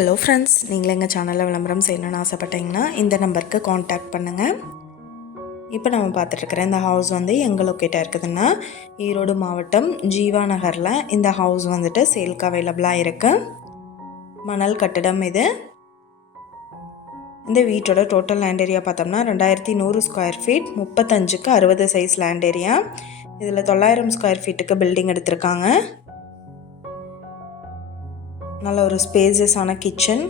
Hello friends, நீங்கள் எங்கள் சேனலில் விளம்பரம் செய்யணும்னு ஆசைப்பட்டீங்கன்னா இந்த நம்பருக்கு காண்டாக்ட் பண்ணுங்கள். இப்போ நம்ம பார்த்துட்ருக்குற இந்த ஹவுஸ் வந்து எங்கே லொக்கேட்டாக இருக்குதுன்னா ஈரோடு மாவட்டம் ஜீவா நகரில் இந்த ஹவுஸ் வந்துட்டு சேல்க்கு அவைலபிளாக இருக்குது. மணல் கட்டிடம் இது. இந்த வீட்டோட டோட்டல் லேண்ட் ஏரியா பார்த்தோம்னா 2100 ஸ்கொயர் ஃபீட், 35க்கு 60 சைஸ் லேண்ட் ஏரியா. இதில் 900 ஸ்கொயர் ஃபீட்டுக்கு பில்டிங் எடுத்திருக்காங்க. நல்ல ஒரு ஸ்பேசியஸான கிச்சன்,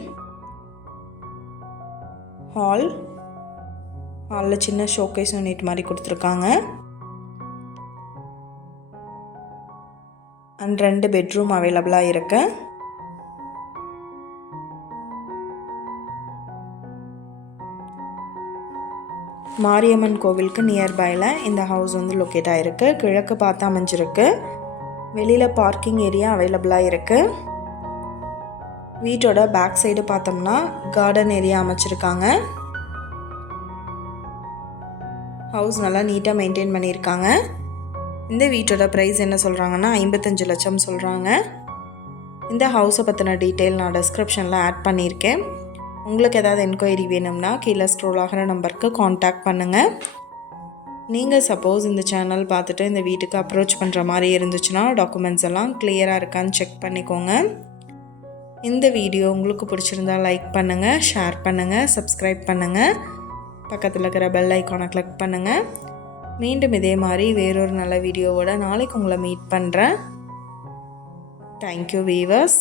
ஹாலில் சின்ன ஷோகேஸ் யூனிட் மாதிரி கொடுத்துருக்காங்க. அண்ட் 2 பெட்ரூம் அவைலபிளாக இருக்கு. மாரியம்மன் கோவிலுக்கு நியர்பையில் இந்த ஹவுஸ் வந்து லொக்கேட் ஆகிருக்கு. கிழக்கு பார்த்து அமைஞ்சிருக்கு. வெளியில் பார்க்கிங் ஏரியா அவைலபிளாக இருக்குது. வீட்டோட பேக் சைடு பார்த்தோம்னா கார்டன் ஏரியா அமைச்சிருக்காங்க. ஹவுஸ் நல்லா நீட்டாக மெயின்டைன் பண்ணியிருக்காங்க. இந்த வீட்டோட ப்ரைஸ் என்ன சொல்கிறாங்கன்னா 55 லட்சம் சொல்கிறாங்க. இந்த ஹவுஸை பற்றின டீட்டெயில் நான் டிஸ்கிரிப்ஷனில் ஆட் பண்ணியிருக்கேன். உங்களுக்கு ஏதாவது என்கொயரி வேணும்னா கீழே ஸ்க்ரோல் ஆகிற நம்பருக்கு காண்டாக்ட் பண்ணுங்கள். நீங்கள் சப்போஸ் இந்த சேனல் பார்த்துட்டு இந்த வீட்டுக்கு அப்ரோச் பண்ணுற மாதிரி இருந்துச்சுன்னா டாக்குமெண்ட்ஸ் எல்லாம் கிளியராக இருக்கான்னு செக் பண்ணிக்கோங்க. இந்த வீடியோ உங்களுக்கு பிடிச்சிருந்தால் லைக் பண்ணுங்கள், ஷேர் பண்ணுங்கள், சப்ஸ்கிரைப் பண்ணுங்கள். பக்கத்தில் இருக்கிற பெல் ஐக்கானை கிளிக் பண்ணுங்கள். மீண்டும் இதே மாதிரி வேறொரு நல்ல வீடியோவோட நாளைக்கு உங்களை மீட் பண்ணுறேன். Thank you viewers.